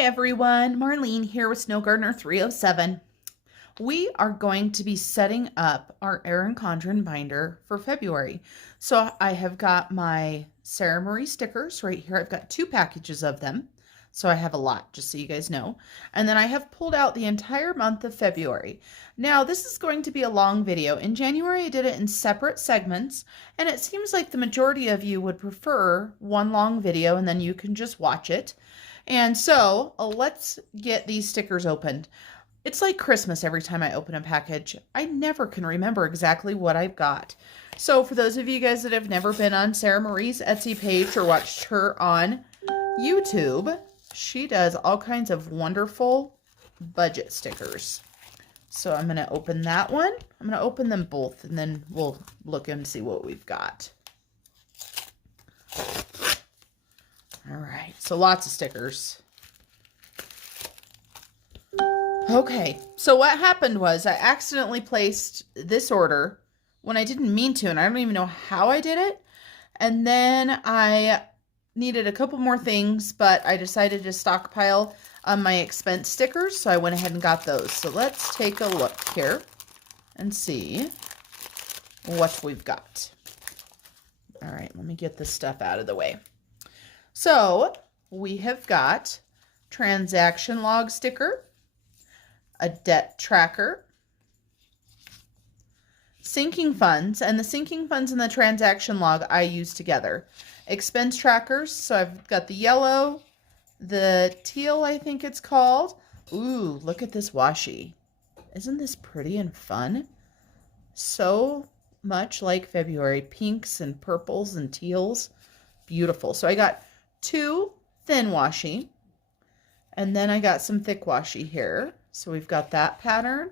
everyone, Marlene here with Snow Gardener 307. We are going to be setting up our Erin Condrin binder for February. So I have got my Sara Marie stickers right here. I've got 2 packages of them. So I have a lot, just so you guys know. And then I have pulled out the entire month of February. Now, this is going to be a long video. In January, I did it in separate segments, and it seems like the majority of you would prefer one long video, and then you can just watch it. And so let's get these stickers opened. It's like Christmas every time I open a package. I never can remember exactly what I've got. So for those of you guys that have never been on Sara Marie's Etsy page or watched her on YouTube, she does all kinds of wonderful budget stickers. So I'm going to open that one. I'm going to open them both, and then we'll look and see what we've got. All right, so lots of stickers. Okay, so what happened was I accidentally placed this order when I didn't mean to, and I don't even know how I did it. And then I needed a couple more things, but I decided to stockpile my expense stickers, so I went ahead and got those. So let's take a look here and see what we've got. All right, let me get this stuff out of the way. So we have got transaction log sticker, a debt tracker, sinking funds, and the sinking funds and the transaction log I use together. Expense trackers, so I've got the yellow, the teal, I think it's called. Ooh, look at this washi. Isn't this pretty and fun? So much like February, pinks and purples and teals. Beautiful. So I got 2 thin washi, and then I got some thick washi here. So we've got that pattern.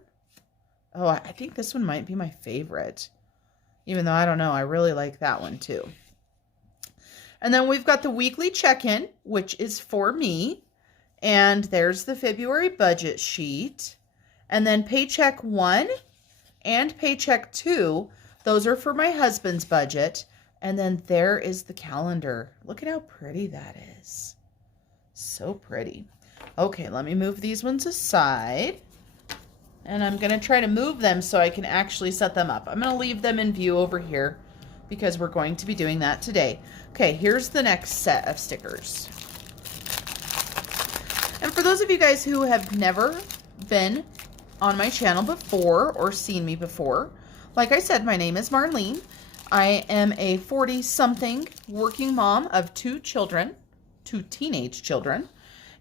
Oh, I think this one might be my favorite, even though I don't know, I really like that one too. And then we've got the weekly check-in, which is for me, and there's the February budget sheet, and then Paycheck 1 and Paycheck 2, those are for my husband's budget. And then there is the calendar. Look at how pretty that is. So pretty. Okay, let me move these ones aside. And I'm going to try to move them so I can actually set them up. I'm going to leave them in view over here because we're going to be doing that today. Okay, here's the next set of stickers. And for those of you guys who have never been on my channel before or seen me before, like I said, my name is Marlene. I am a 40-something working mom of 2 children, 2 teenage children,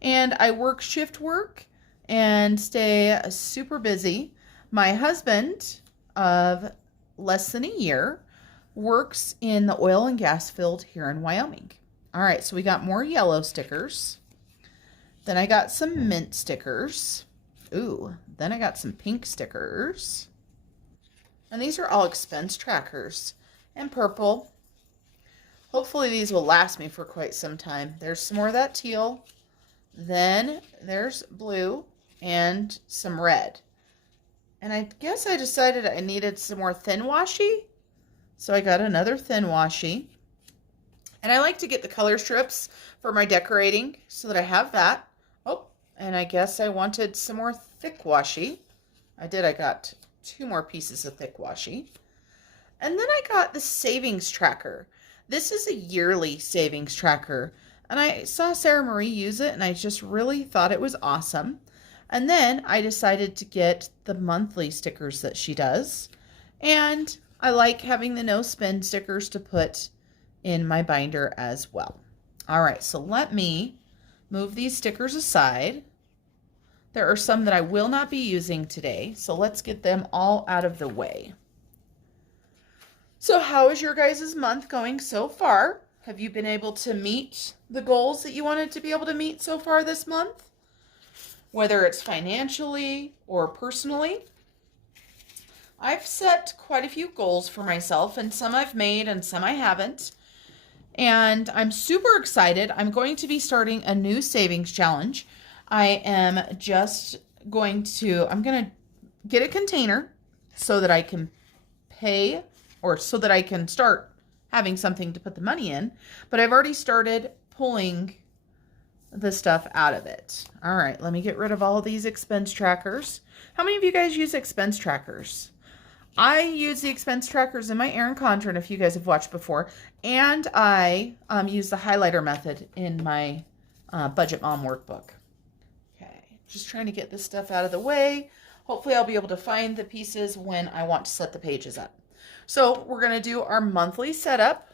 and I work shift work and stay super busy. My husband of less than a year works in the oil and gas field here in Wyoming. All right, so we got more yellow stickers. Then I got some mint stickers. Ooh, then I got some pink stickers. And these are all expense trackers. And purple. Hopefully these will last me for quite some time. There's some more of that teal. Then there's blue and some red. And I guess I decided I needed some more thin washi. So I got another thin washi. And I like to get the color strips for my decorating so that I have that. Oh, and I guess I wanted some more thick washi. I did. I got 2 more pieces of thick washi. And then I got the savings tracker. This is a yearly savings tracker. And I saw Sara Marie use it, and I just really thought it was awesome. And then I decided to get the monthly stickers that she does. And I like having the no spend stickers to put in my binder as well. All right, so let me move these stickers aside. There are some that I will not be using today, so let's get them all out of the way. So how is your guys' month going so far? Have you been able to meet the goals that you wanted to be able to meet so far this month? Whether it's financially or personally. I've set quite a few goals for myself, and some I've made and some I haven't. And I'm super excited. I'm going to be starting a new savings challenge. I'm going to get a container so that I can pay, or so that I can start having something to put the money in. But I've already started pulling the stuff out of it. All right, let me get rid of all of these expense trackers. How many of you guys use expense trackers? I use the expense trackers in my Erin Condrin, if you guys have watched before, and I use the highlighter method in my Budget Mom workbook. Okay, just trying to get this stuff out of the way. Hopefully I'll be able to find the pieces when I want to set the pages up. So we're going to do our monthly setup.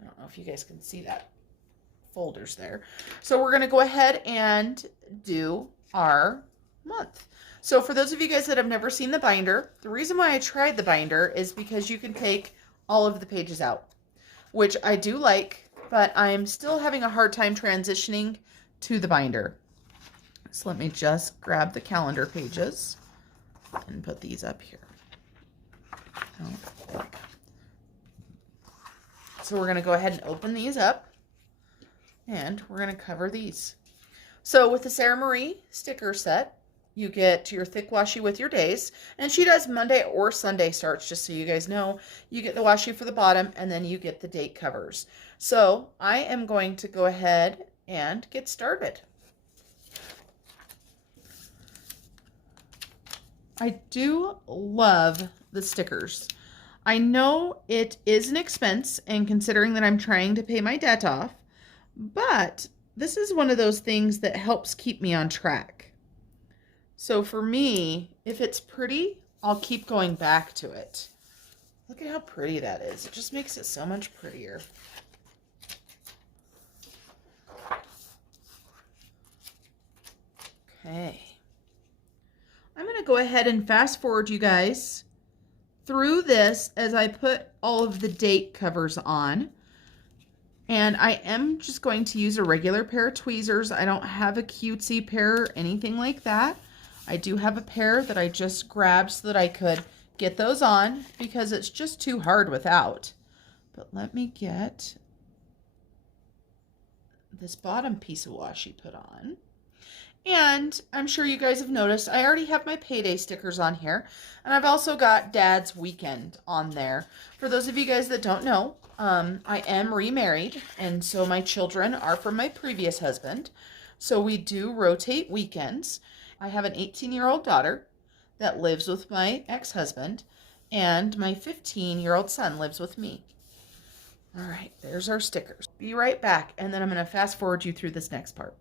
I don't know if you guys can see that folders there. So we're going to go ahead and do our month. So for those of you guys that have never seen the binder, the reason why I tried the binder is because you can take all of the pages out, which I do like, but I'm still having a hard time transitioning to the binder. So let me just grab the calendar pages and put these up here. Oh, there we go. So we're going to go ahead and open these up, and we're going to cover these. So with the Sara Marie sticker set, you get your thick washi with your days, and she does Monday or Sunday starts, just so you guys know. You get the washi for the bottom, and then you get the date covers. So I am going to go ahead and get started. I do love the stickers. I know it is an expense, and considering that I'm trying to pay my debt off, but this is one of those things that helps keep me on track. So for me, if it's pretty, I'll keep going back to it. Look at how pretty that is. It just makes it so much prettier. Okay. I'm going to go ahead and fast forward you guys through this as I put all of the date covers on. And I am just going to use a regular pair of tweezers. I don't have a cutesy pair or anything like that. I do have a pair that I just grabbed so that I could get those on because it's just too hard without. But let me get this bottom piece of washi put on. And I'm sure you guys have noticed, I already have my payday stickers on here. And I've also got Dad's Weekend on there. For those of you guys that don't know, I am remarried. And so my children are from my previous husband. So we do rotate weekends. I have an 18-year-old daughter that lives with my ex-husband. And my 15-year-old son lives with me. All right, there's our stickers. Be right back. And then I'm going to fast forward you through this next part.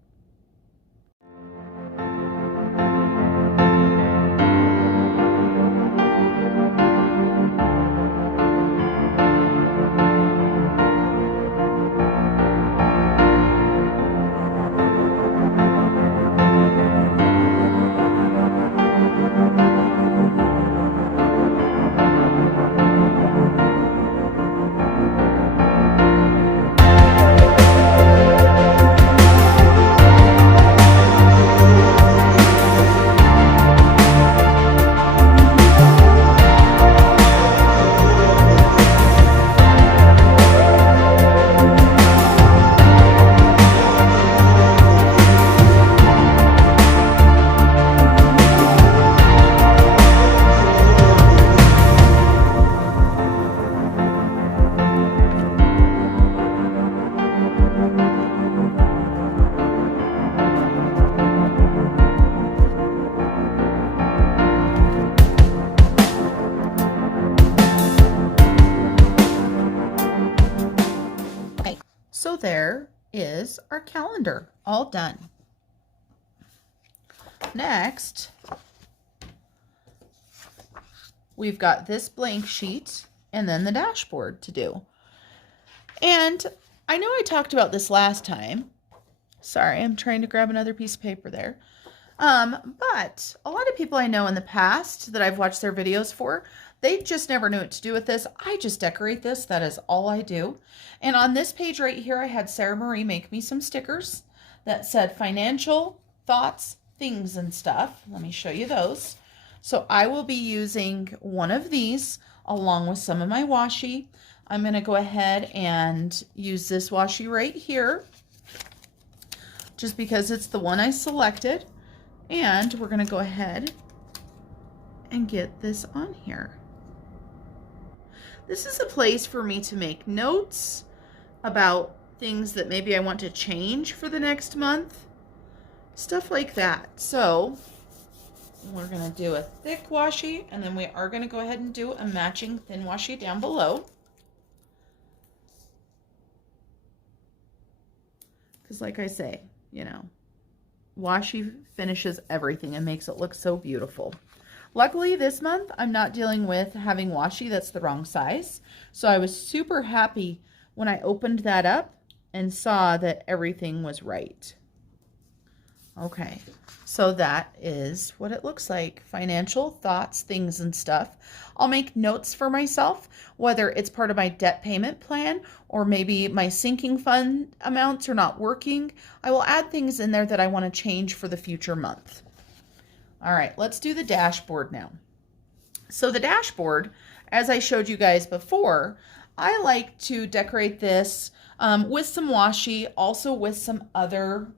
So there is our calendar all done. Next, we've got this blank sheet and then the dashboard to do. And I know I talked about this last time. Sorry, I'm trying to grab another piece of paper there. But a lot of people I know in the past that I've watched their videos for, they just never knew what to do with this. I just decorate this. That is all I do. And on this page right here, I had Sara Marie make me some stickers that said financial, thoughts, things, and stuff. Let me show you those. So I will be using one of these along with some of my washi. I'm going to go ahead and use this washi right here just because it's the one I selected. And we're going to go ahead and get this on here. This is a place for me to make notes about things that maybe I want to change for the next month. stuff like that. So we're going to do a thick washi, and then we are going to go ahead and do a matching thin washi down below. Because like I say, you know, washi finishes everything and makes it look so beautiful. Luckily this month I'm not dealing with having washi that's the wrong size. So I was super happy when I opened that up and saw that everything was right. Okay, so that is what it looks like. Financial thoughts, things and stuff. I'll make notes for myself, whether it's part of my debt payment plan or maybe my sinking fund amounts are not working. I will add things in there that I want to change for the future month. All right, let's do the dashboard now. So the dashboard, as I showed you guys before, I like to decorate this with some washi, also with some other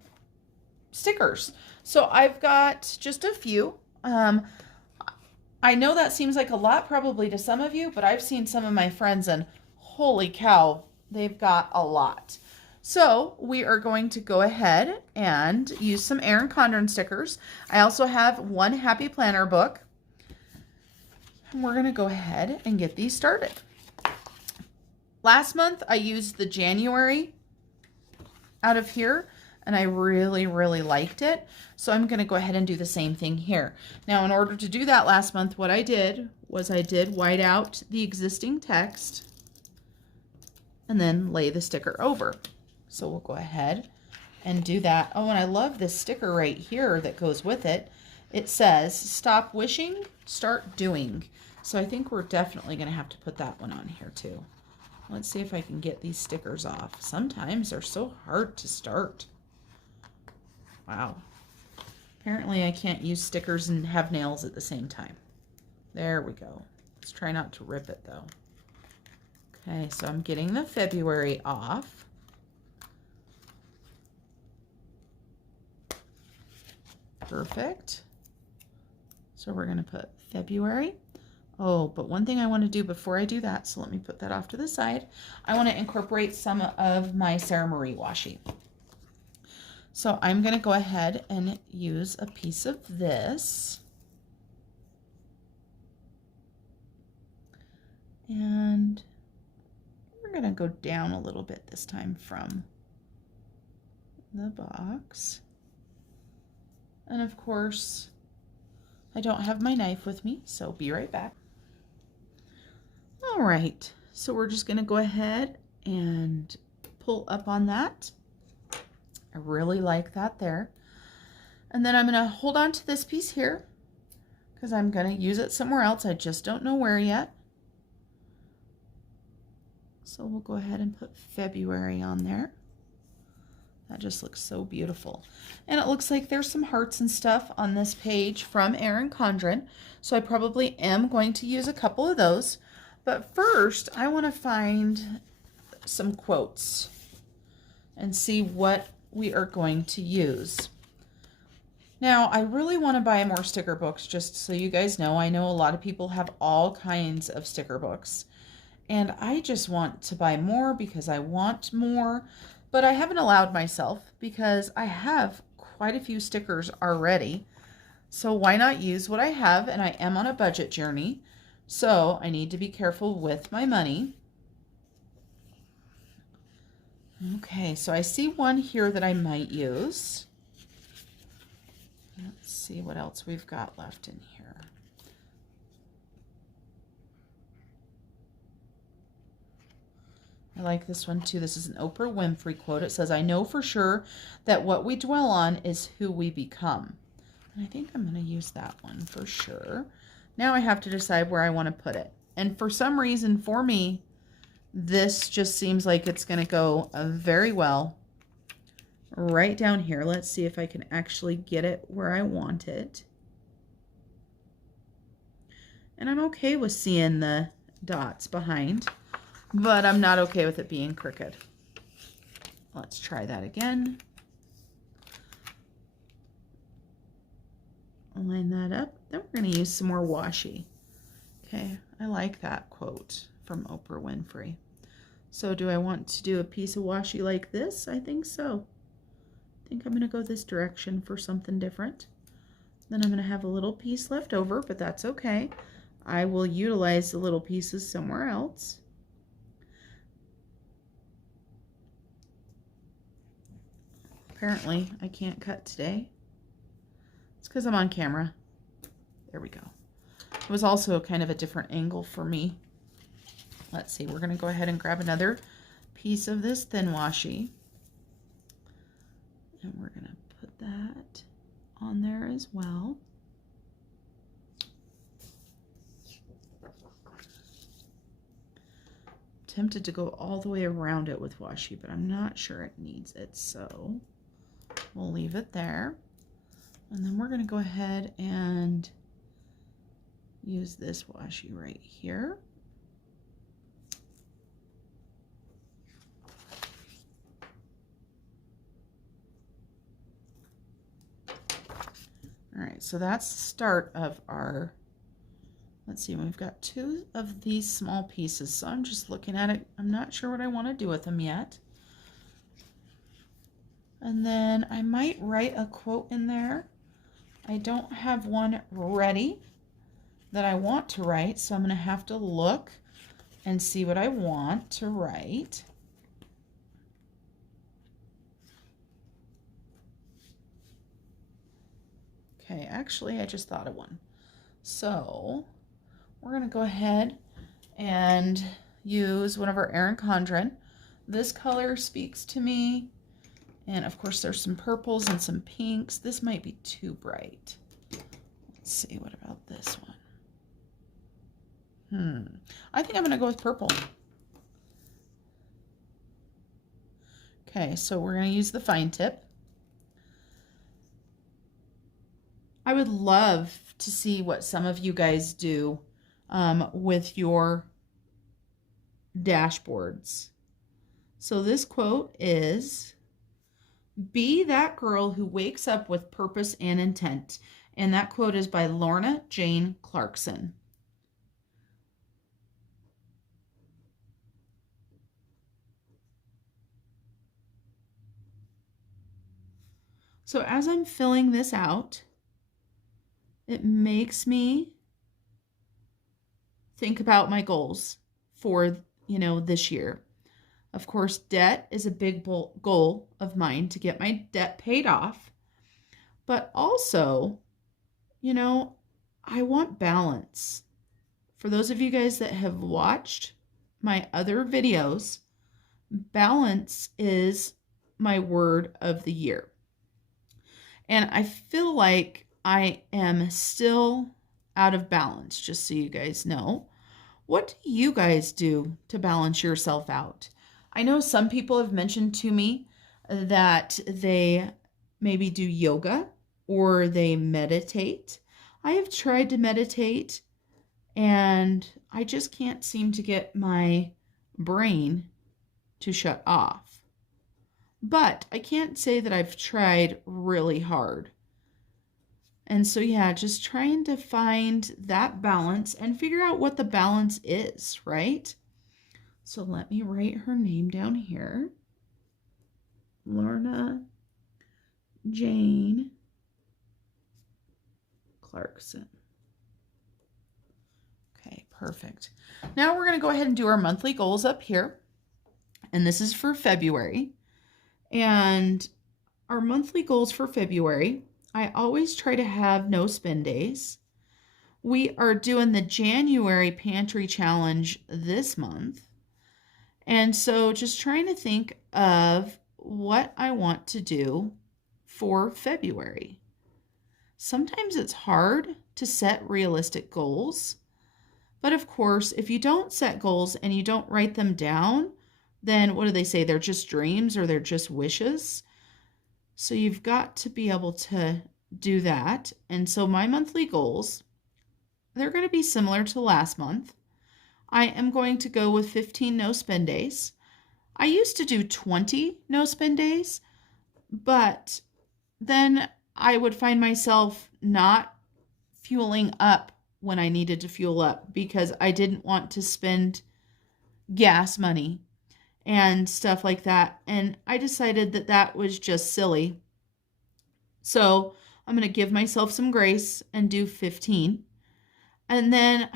stickers. So I've got just a few. I know that seems like a lot probably to some of you, but I've seen some of my friends and holy cow, they've got a lot. So we are going to go ahead and use some Erin Condrin stickers. I also have one Happy Planner book. And we're going to go ahead and get these started. Last month I used the January out of here, and I really liked it. So I'm going to go ahead and do the same thing here. Now, in order to do that last month, what I did was I did white out the existing text and then lay the sticker over. So we'll go ahead and do that. Oh, and I love this sticker right here that goes with it. It says, stop wishing, start doing. So I think we're definitely going to have to put that one on here too. Let's see if I can get these stickers off. Sometimes they're so hard to start. Wow. Apparently I can't use stickers and have nails at the same time. There we go. Let's try not to rip it though. Okay, so I'm getting the February off. Perfect. So we're going to put February. Oh, but one thing I want to do before I do that, so let me put that off to the side. I want to incorporate some of my Sara Marie washi. So I'm going to go ahead and use a piece of this. And we're going to go down a little bit this time from the box. And of course, I don't have my knife with me, so be right back. All right, so we're just going to go ahead and pull up on that. I really like that there. And then I'm going to hold on to this piece here because I'm going to use it somewhere else. I just don't know where yet. So we'll go ahead and put February on there. That just looks so beautiful. And it looks like there's some hearts and stuff on this page from Erin Condrin. So I probably am going to use a couple of those. But first, I want to find some quotes and see what we are going to use. Now, I really want to buy more sticker books, just so you guys know. I know a lot of people have all kinds of sticker books. And I just want to buy more because I want more. But I haven't allowed myself because I have quite a few stickers already. So why not use what I have? And I am on a budget journey. So I need to be careful with my money. Okay, so I see one here that I might use. Let's see what else we've got left in here. I like this one too. This is an Oprah Winfrey quote. It says, I know for sure that what we dwell on is who we become. And I think I'm going to use that one for sure. Now I have to decide where I want to put it. And for some reason, for me, this just seems like it's going to go very well right down here. Let's see if I can actually get it where I want it. And I'm okay with seeing the dots behind, but I'm not okay with it being crooked. Let's try that again. Line that up. Then we're going to use some more washi. Okay, I like that quote from Oprah Winfrey. So do I want to do a piece of washi like this? I think so. think I'm going to go this direction for something different. Then I'm going to have a little piece left over, but that's okay. I will utilize the little pieces somewhere else. Apparently, I can't cut today. It's because I'm on camera. There we go. It was also kind of a different angle for me. Let's see, we're going to go ahead and grab another piece of this thin washi. And we're going to put that on there as well. Tempted to go all the way around it with washi, but I'm not sure it needs it, so we'll leave it there. And then we're going to go ahead and use this washi right here. All right, so that's the start of our, let's see, we've got 2 of these small pieces, so I'm just looking at it. I'm not sure what I want to do with them yet. And then I might write a quote in there. I don't have one ready that I want to write, so I'm going to have to look and see what I want to write. Okay, actually, I just thought of one. So we're going to go ahead and use one of our Erin Condrin. This color speaks to me. And of course, there's some purples and some pinks. This might be too bright. Let's see, what about this one? I think I'm going to go with purple. Okay, so we're going to use the fine tip. I would love to see what some of you guys do with your dashboards. So this quote is, "Be that girl who wakes up with purpose and intent." And that quote is by Lorna Jane Clarkson. So as I'm filling this out, it makes me think about my goals for, this year. Of course, debt is a big goal of mine, to get my debt paid off. But also, I want balance. For those of you guys that have watched my other videos, balance is my word of the year. And I feel like I am still out of balance, just so you guys know. What do you guys do to balance yourself out? I know some people have mentioned to me that they maybe do yoga or they meditate. I have tried to meditate and I just can't seem to get my brain to shut off. But I can't say that I've tried really hard. And so, yeah, just trying to find that balance and figure out what the balance is, right? So let me write her name down here. Lorna Jane Clarkson. Okay, perfect. Now we're going to go ahead and do our monthly goals up here. And this is for February. And our monthly goals for February, I always try to have no spend days. We are doing the January pantry challenge this month. And so just trying to think of what I want to do for February. Sometimes it's hard to set realistic goals. But of course, if you don't set goals and you don't write them down, then what do they say? They're just dreams or they're just wishes. So you've got to be able to do that. And so my monthly goals, they're going to be similar to last month. I am going to go with 15 no spend days. I used to do 20 no spend days, but then I would find myself not fueling up when I needed to fuel up because I didn't want to spend gas money and stuff like that. And I decided that that was just silly. So I'm going to give myself some grace and do 15. And then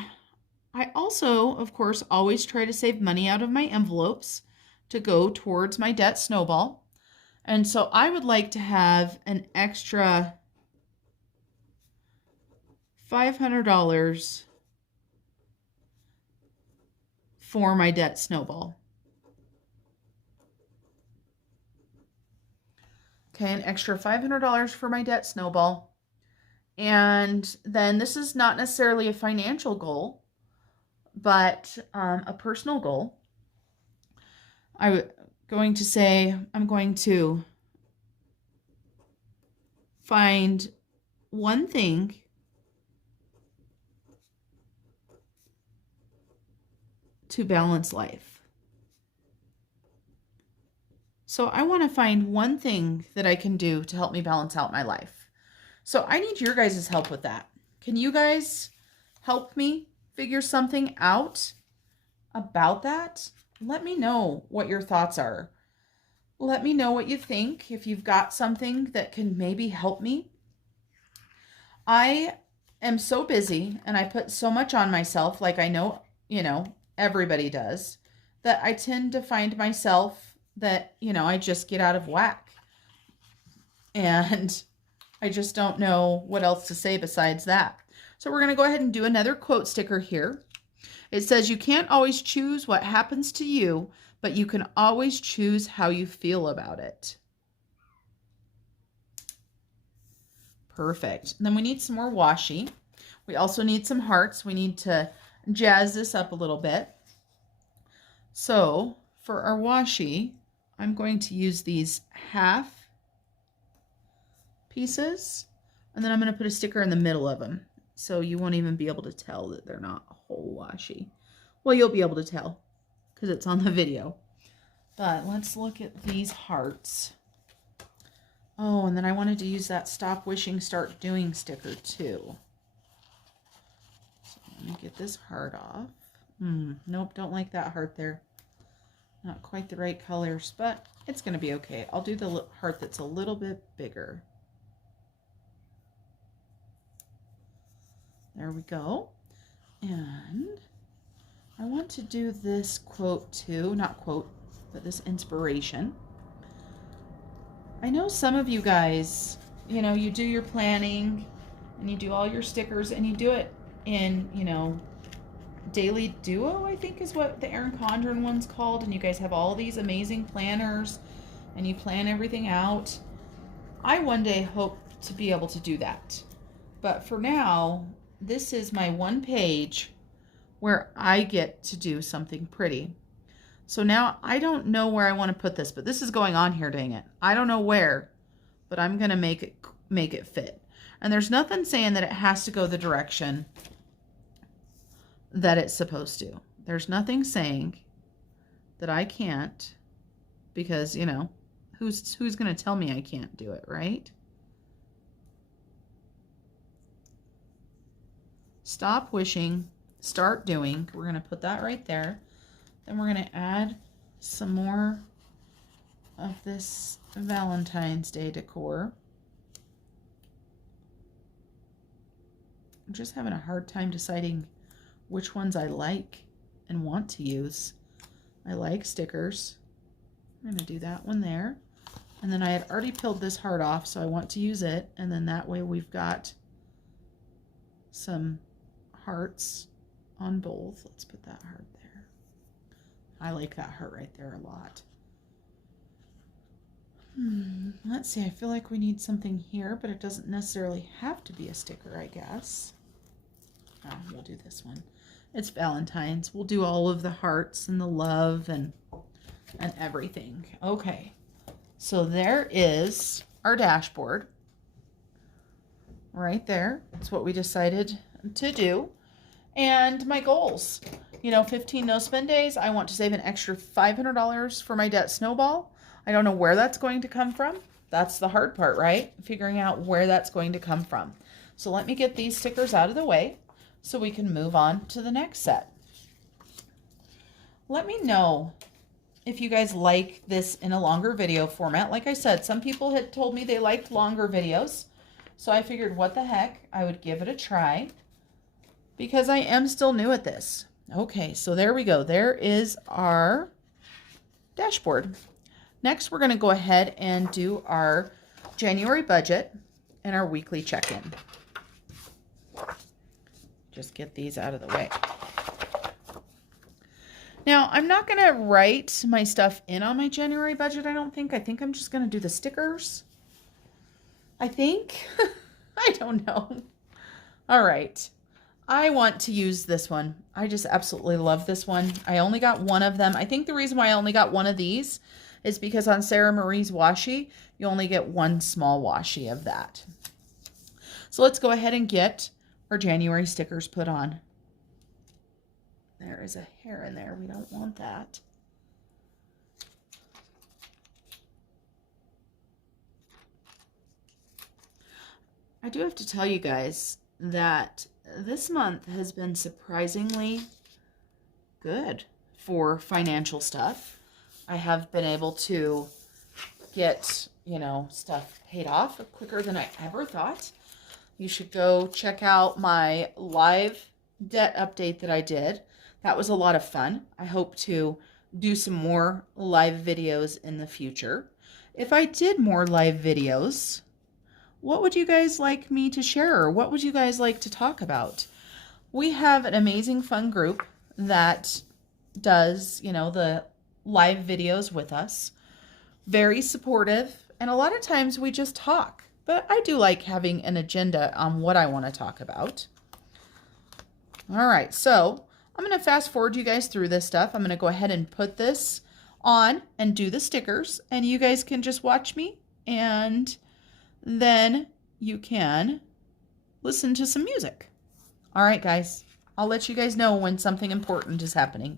I also, of course, always try to save money out of my envelopes to go towards my debt snowball. And so I would like to have an extra $500 for my debt snowball. Okay, an extra $500 for my debt snowball. And then this is not necessarily a financial goal, but a personal goal. I'm going to say I'm going to find one thing to balance life. So I want to find one thing that I can do to help me balance out my life. So I need your guys' help with that. Can you guys help me figure something out about that? Let me know what your thoughts are. Let me know what you think, if you've got something that can maybe help me. I am so busy and I put so much on myself, like I know, everybody does, that I tend to find myself that, I just get out of whack. And I just don't know what else to say besides that. So we're going to go ahead and do another quote sticker here. It says, you can't always choose what happens to you, but you can always choose how you feel about it. Perfect. And then we need some more washi. We also need some hearts. We need to jazz this up a little bit. So for our washi, I'm going to use these half pieces, and then I'm going to put a sticker in the middle of them. So you won't even be able to tell that they're not a whole washi. Well, you'll be able to tell because it's on the video. But let's look at these hearts. Oh, and then I wanted to use that Stop Wishing, Start Doing sticker too. So let me get this heart off. Nope, don't like that heart there. Not quite the right colors, but it's going to be okay. I'll do the heart that's a little bit bigger. There we go. And I want to do this quote too, not quote, but this inspiration. I know some of you guys, you do your planning and you do all your stickers and you do it in, Daily Duo, I think is what the Erin Condrin one's called. And you guys have all these amazing planners and you plan everything out. I one day hope to be able to do that. But for now, this is my one page where I get to do something pretty. So now I don't know where I want to put this, but this is going on here, dang it. I don't know where, but I'm going to make it fit. And there's nothing saying that it has to go the direction that it's supposed to. There's nothing saying that I can't, because, who's going to tell me I can't do it, right? Stop wishing, start doing. We're going to put that right there. Then we're going to add some more of this Valentine's Day decor. I'm just having a hard time deciding which ones I like and want to use. I like stickers. I'm going to do that one there. And then I had already peeled this heart off, so I want to use it. And then that way we've got some hearts on both. Let's put that heart there. I like that heart right there a lot. Let's see, I feel like we need something here, but it doesn't necessarily have to be a sticker, I guess. Oh, we'll do this one. It's Valentine's. We'll do all of the hearts and the love and everything. Okay, so there is our dashboard right there. That's what we decided to do. And my goals, 15 no spend days. I want to save an extra $500 for my debt snowball. I don't know where that's going to come from. That's the hard part, right? Figuring out where that's going to come from. So let me get these stickers out of the way so we can move on to the next set. Let me know if you guys like this in a longer video format. Like I said, some people had told me they liked longer videos. So I figured, what the heck, I would give it a try because I am still new at this. Okay, so there we go. There is our dashboard. Next, we're going to go ahead and do our January budget and our weekly check-in. Just get these out of the way. Now, I'm not going to write my stuff in on my January budget, I don't think. I think I'm just going to do the stickers. I think. I don't know. All right. I want to use this one. I just absolutely love this one. I only got one of them. I think the reason why I only got one of these is because on Sara Marie's washi, you only get one small washi of that. So let's go ahead and get our January stickers put on. There is a hair in there. We don't want that. I do have to tell you guys that this month has been surprisingly good for financial stuff. I have been able to get, you know, stuff paid off quicker than I ever thought. You should go check out my live debt update that I did. That was a lot of fun. I hope to do some more live videos in the future. If I did more live videos, what would you guys like me to share? Or what would you guys like to talk about? We have an amazing fun group that does, you know, the live videos with us. Very supportive. And a lot of times we just talk. But I do like having an agenda on what I want to talk about. All right, so I'm going to fast forward you guys through this stuff. I'm going to go ahead and put this on and do the stickers. And you guys can just watch me and then you can listen to some music. All right, guys, I'll let you guys know when something important is happening.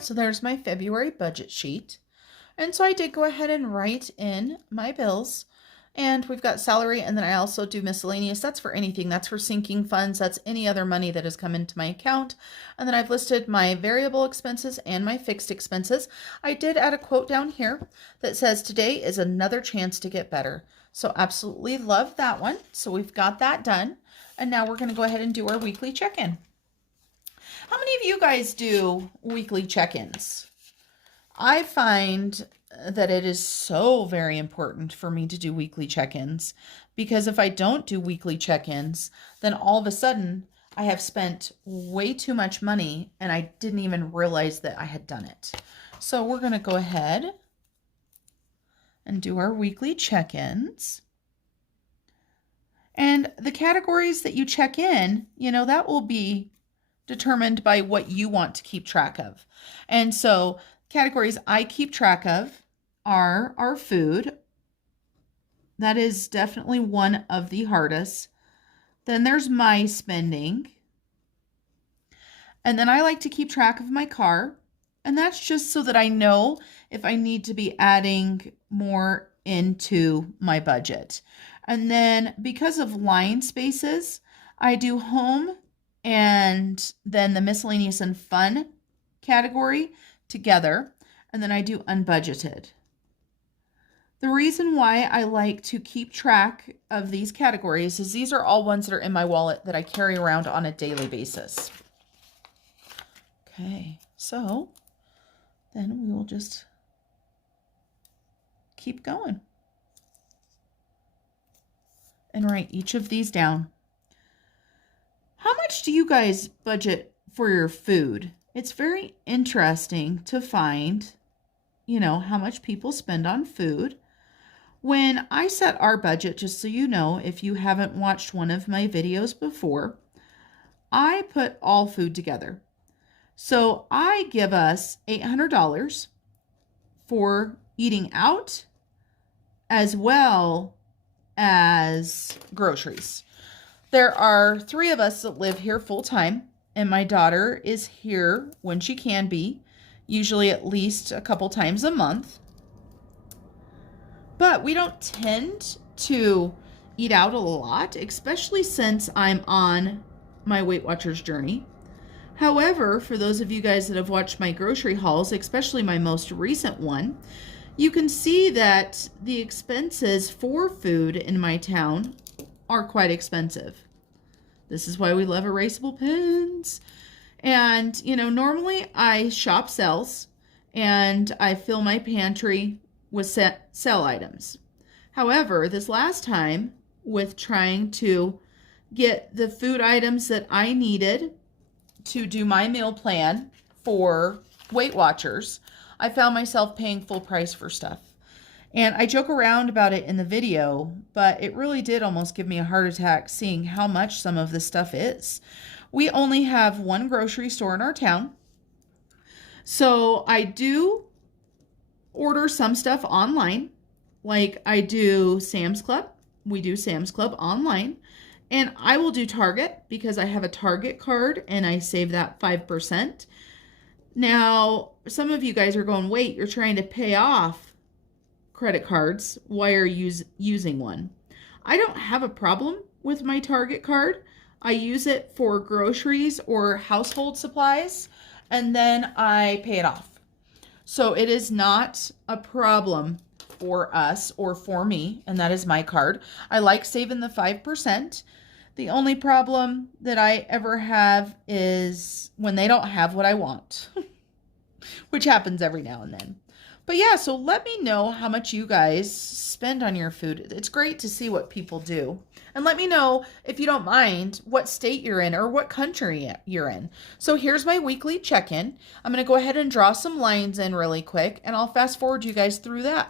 So there's my February budget sheet. And so I did go ahead and write in my bills. And we've got salary, and then I also do miscellaneous. That's for anything. That's for sinking funds. That's any other money that has come into my account. And then I've listed my variable expenses and my fixed expenses. I did add a quote down here that says, "Today is another chance to get better." So absolutely love that one. So we've got that done. And now we're going to go ahead and do our weekly check-in. How many of you guys do weekly check-ins? I find that it is so very important for me to do weekly check-ins, because if I don't do weekly check-ins, then all of a sudden I have spent way too much money and I didn't even realize that I had done it. So we're going to go ahead and do our weekly check-ins. And the categories that you check in, you know, that will be determined by what you want to keep track of. And so categories I keep track of are our food. That is definitely one of the hardest. Then there's my spending. And then I like to keep track of my car. And that's just so that I know if I need to be adding more into my budget. And then because of line spaces, I do home and then the miscellaneous and fun category together. And then I do unbudgeted. The reason why I like to keep track of these categories is these are all ones that are in my wallet that I carry around on a daily basis. Okay, so then we will just keep going and write each of these down. How much do you guys budget for your food? It's very interesting to find, how much people spend on food. When I set our budget, just so you know, if you haven't watched one of my videos before, I put all food together. So I give us $800 for eating out as well as groceries. There are 3 of us that live here full time, and my daughter is here when she can be, usually at least a couple times a month. But we don't tend to eat out a lot, especially since I'm on my Weight Watchers journey. However, for those of you guys that have watched my grocery hauls, especially my most recent one, you can see that the expenses for food in my town are quite expensive. This is why we love erasable pens. And, normally I shop sales and I fill my pantry with sale items. However, this last time, with trying to get the food items that I needed to do my meal plan for Weight Watchers, I found myself paying full price for stuff. And I joke around about it in the video, but it really did almost give me a heart attack seeing how much some of this stuff is. We only have one grocery store in our town. So I do order some stuff online, like I do Sam's Club. We do Sam's Club online, and I will do Target because I have a Target card and I save that 5%. Now, some of you guys are going, wait, you're trying to pay off credit cards. Why are you using one? I don't have a problem with my Target card. I use it for groceries or household supplies, and then I pay it off. So it is not a problem for us or for me, and that is my card. I like saving the 5%. The only problem that I ever have is when they don't have what I want, which happens every now and then. But yeah, so let me know how much you guys spend on your food. It's great to see what people do. And let me know, if you don't mind, what state you're in or what country you're in. So here's my weekly check-in. I'm going to go ahead and draw some lines in really quick, and I'll fast forward you guys through that.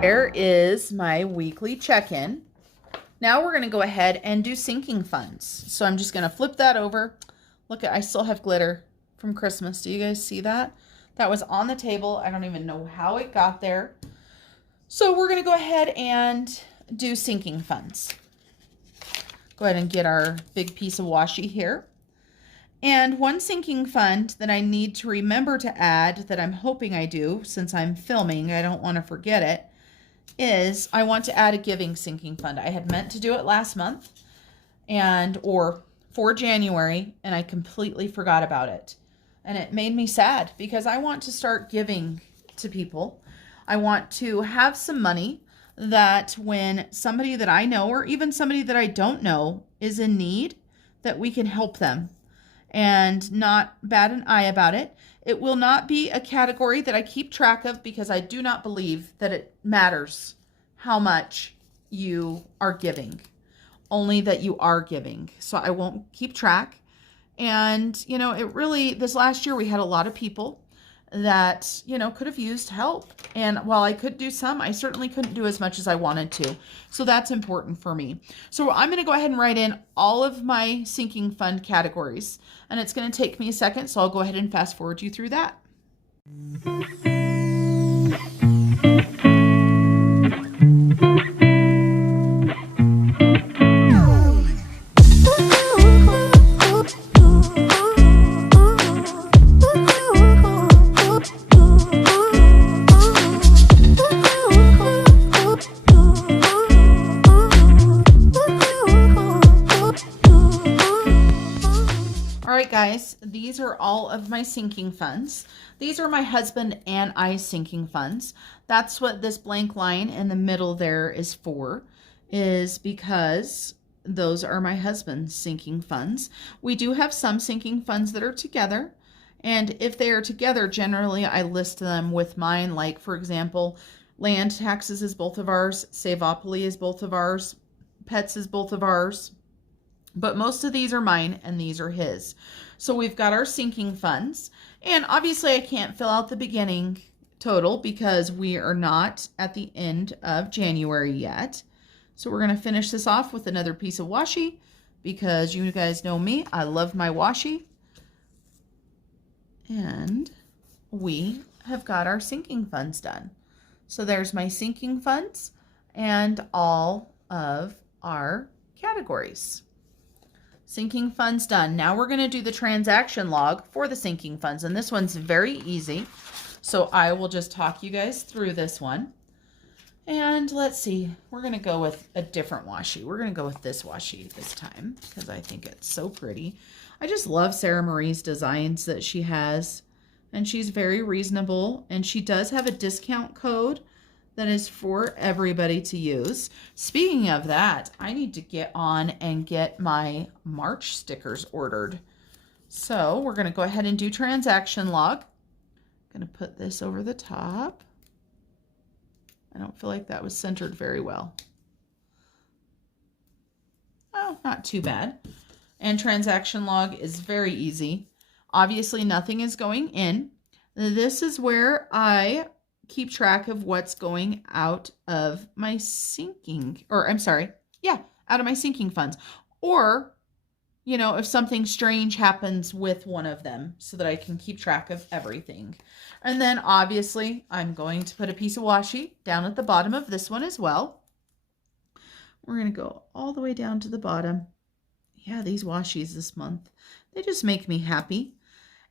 There is my weekly check-in. Now we're going to go ahead and do sinking funds. So I'm just going to flip that over. Look, I still have glitter from Christmas. Do you guys see that? That was on the table. I don't even know how it got there. So we're going to go ahead and do sinking funds. Go ahead and get our big piece of washi here. And one sinking fund that I need to remember to add, that I'm hoping I do since I'm filming, I don't want to forget it, is I want to add a giving sinking fund. I had meant to do it last month or for January, and I completely forgot about it. And it made me sad because I want to start giving to people. I want to have some money that when somebody that I know or even somebody that I don't know is in need, that we can help them and not bat an eye about it. It will not be a category that I keep track of because I do not believe that it matters how much you are giving, only that you are giving. So I won't keep track. And, it really, this last year we had a lot of people that, could have used help. And while I could do some, I certainly couldn't do as much as I wanted to. So that's important for me. So I'm going to go ahead and write in all of my sinking fund categories. And it's going to take me a second, so I'll go ahead and fast forward you through that. right, guys, these are all of my sinking funds. These are my husband and I sinking funds. That's what this blank line in the middle there is for, is because those are my husband's sinking funds. We do have some sinking funds that are together. And if they are together, generally I list them with mine. Like, for example, land taxes is both of ours. Savopoly is both of ours. Pets is both of ours. But most of these are mine and these are his. So we've got our sinking funds. And obviously I can't fill out the beginning total because we are not at the end of January yet. So we're going to finish this off with another piece of washi because you guys know me. I love my washi. And we have got our sinking funds done. So there's my sinking funds and all of our categories. Sinking funds done. Now we're going to do the transaction log for the sinking funds, and this one's very easy. So I will just talk you guys through this one. And let's see, we're going to go with a different washi. We're going to go with this washi this time because I think it's so pretty. I just love Sara Marie's designs that she has, and she's very reasonable, and she does have a discount code that is for everybody to use. Speaking of that, I need to get on and get my March stickers ordered. So we're going to go ahead and do transaction log. I'm going to put this over the top. I don't feel like that was centered very well. Oh, not too bad. And transaction log is very easy. Obviously, nothing is going in. This is where I keep track of what's going out of my sinking, or I'm sorry, yeah, out of my sinking funds. Or, you know, if something strange happens with one of them so that I can keep track of everything. And then obviously I'm going to put a piece of washi down at the bottom of this one as well. We're going to go all the way down to the bottom. Yeah, these washis this month, they just make me happy.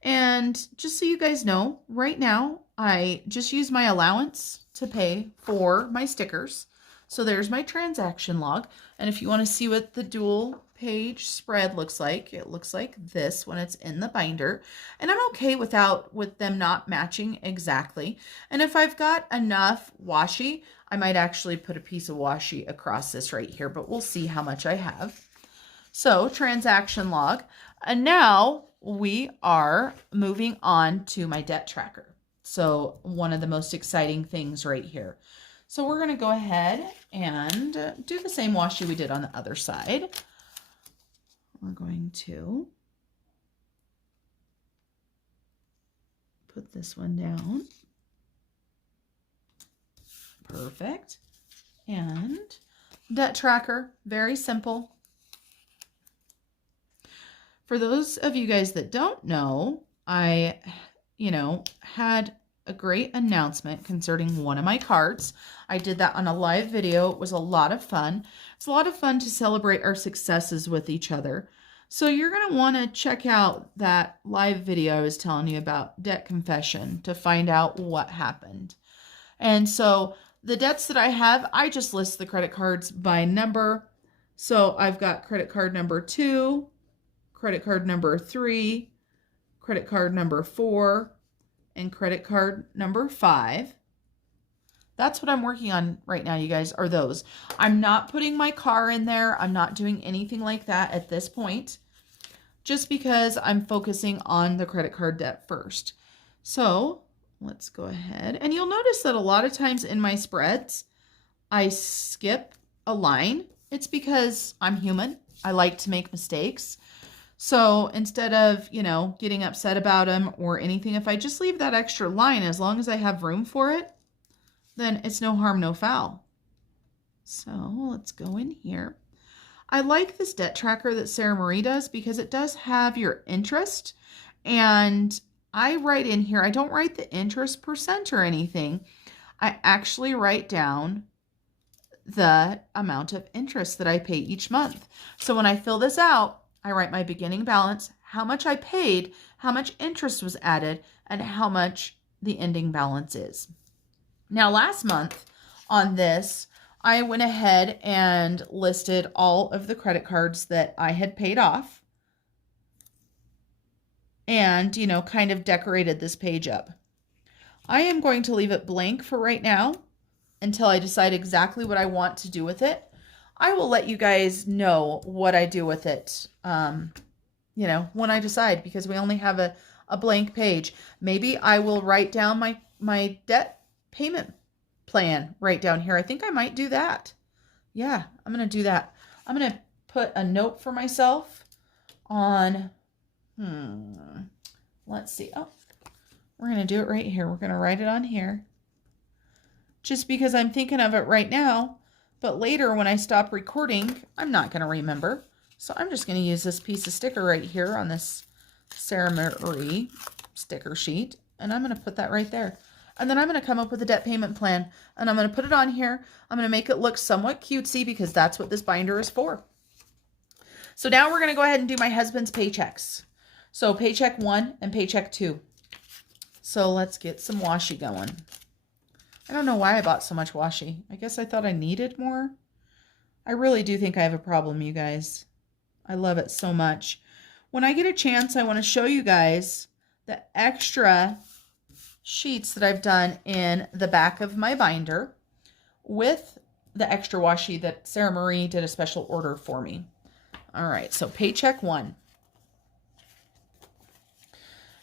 And just so you guys know, right now, I just use my allowance to pay for my stickers. So there's my transaction log. And if you want to see what the dual page spread looks like, it looks like this when it's in the binder. And I'm okay with them not matching exactly. And if I've got enough washi, I might actually put a piece of washi across this right here, but we'll see how much I have. So transaction log. And now we are moving on to my debt tracker. So one of the most exciting things right here. So we're going to go ahead and do the same washi we did on the other side. We're going to put this one down. Perfect. And debt tracker, very simple. For those of you guys that don't know, I, had a great announcement concerning one of my cards. I did that on a live video. It was a lot of fun. It's a lot of fun to celebrate our successes with each other. So you're going to want to check out that live video I was telling you about, debt confession, to find out what happened. And so the debts that I have, I just list the credit cards by number. So I've got credit card number 2, credit card number 3, credit card number 4, and credit card number 5. That's what I'm working on right now, you guys, are those. I'm not putting my car in there. I'm not doing anything like that at this point, just because I'm focusing on the credit card debt first. So let's go ahead. And you'll notice that a lot of times in my spreads, I skip a line. It's because I'm human. I like to make mistakes. So instead of, getting upset about them or anything, if I just leave that extra line, as long as I have room for it, then it's no harm, no foul. So let's go in here. I like this debt tracker that Sara Marie does because it does have your interest. And I write in here, I don't write the interest percent or anything. I actually write down the amount of interest that I pay each month. So when I fill this out, I write my beginning balance, how much I paid, how much interest was added, and how much the ending balance is. Now, last month on this, I went ahead and listed all of the credit cards that I had paid off. and, you know, kind of decorated this page up. I am going to leave it blank for right now until I decide exactly what I want to do with it. I will let you guys know what I do with it, you know, when I decide, because we only have a blank page. Maybe I will write down my debt payment plan right down here. I think I might do that. Yeah, I'm going to do that. I'm going to put a note for myself on, let's see. Oh, we're going to do it right here. We're going to write it on here. Just because I'm thinking of it right now, but later when I stop recording, I'm not going to remember. So I'm just going to use this piece of sticker right here on this Sara Marie sticker sheet, and I'm going to put that right there. And then I'm going to come up with a debt payment plan, and I'm going to put it on here. I'm going to make it look somewhat cutesy because that's what this binder is for. So now we're going to go ahead and do my husband's paychecks. So paycheck 1 and paycheck 2. So let's get some washi going. I don't know why I bought so much washi. I guess I thought I needed more. I really do think I have a problem, you guys. I love it so much. When I get a chance, I want to show you guys the extra sheets that I've done in the back of my binder with the extra washi that Sara Marie did a special order for me. All right, so paycheck 1.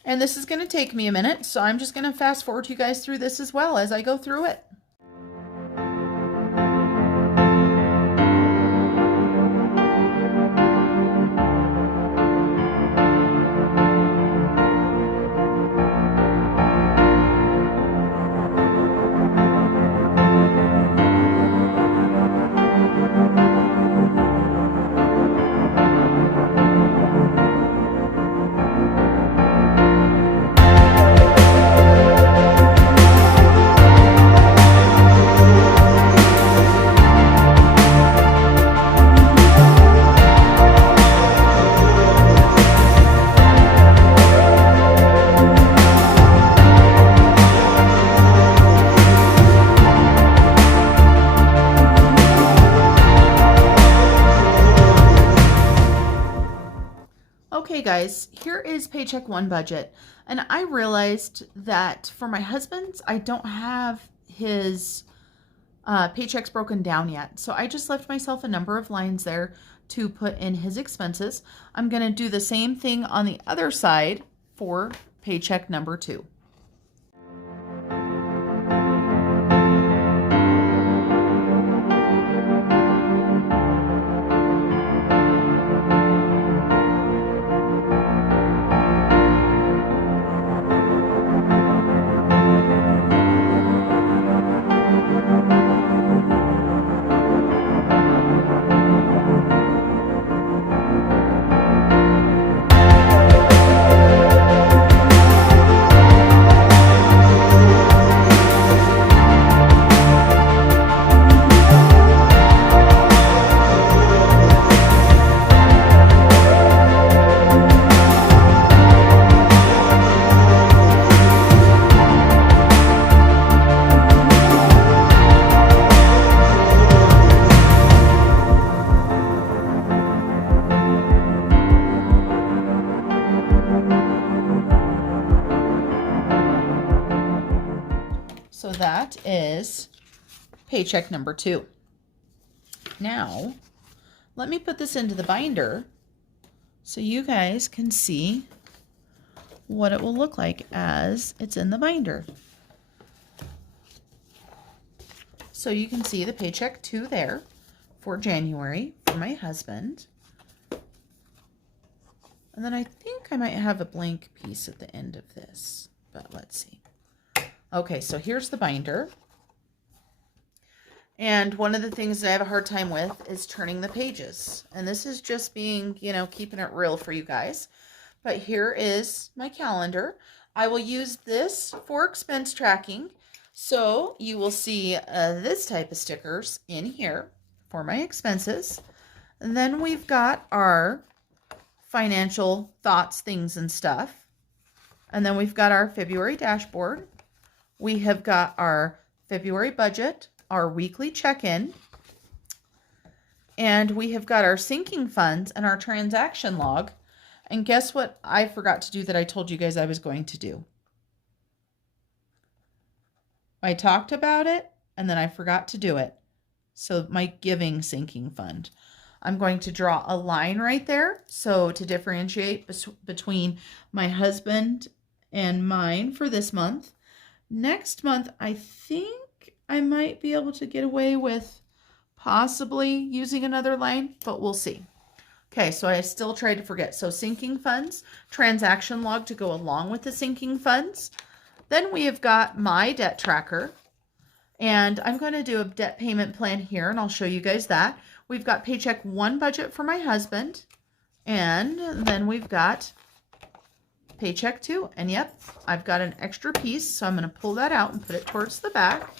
And this is going to take me a minute, so I'm just going to fast forward you guys through this as well as I go through it. Okay guys, here is paycheck 1 budget, and I realized that for my husband's, I don't have his paychecks broken down yet. So I just left myself a number of lines there to put in his expenses. I'm going to do the same thing on the other side for paycheck number 2. So that is paycheck number 2. Now, let me put this into the binder so you guys can see what it will look like as it's in the binder. So you can see the paycheck 2 there for January for my husband. And then I think I might have a blank piece at the end of this, but let's see. Okay, so here's the binder. And one of the things that I have a hard time with is turning the pages. And this is just being, you know, keeping it real for you guys. But here is my calendar. I will use this for expense tracking. So you will see this type of stickers in here for my expenses. And then we've got our financial thoughts, things, and stuff. And then we've got our February dashboard. We have got our February budget, our weekly check-in, and we have got our sinking funds and our transaction log. And guess what I forgot to do that I told you guys I was going to do? I talked about it and then I forgot to do it. So my giving sinking fund. I'm going to draw a line right there. So to differentiate between my husband and mine for this month. Next month, I think I might be able to get away with possibly using another line, but we'll see. Okay, so I still tried to forget. So sinking funds, transaction log to go along with the sinking funds. Then we have got my debt tracker. And I'm going to do a debt payment plan here, and I'll show you guys that. We've got Paycheck 1 budget for my husband. And then we've got Paycheck 2. And yep, I've got an extra piece, so I'm going to pull that out and put it towards the back.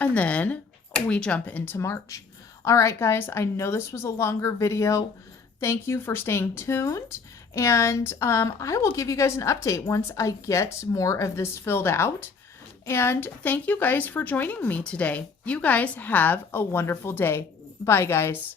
And then we jump into March. All right, guys, I know this was a longer video. Thank you for staying tuned. And I will give you guys an update once I get more of this filled out. And thank you guys for joining me today. You guys have a wonderful day. Bye, guys.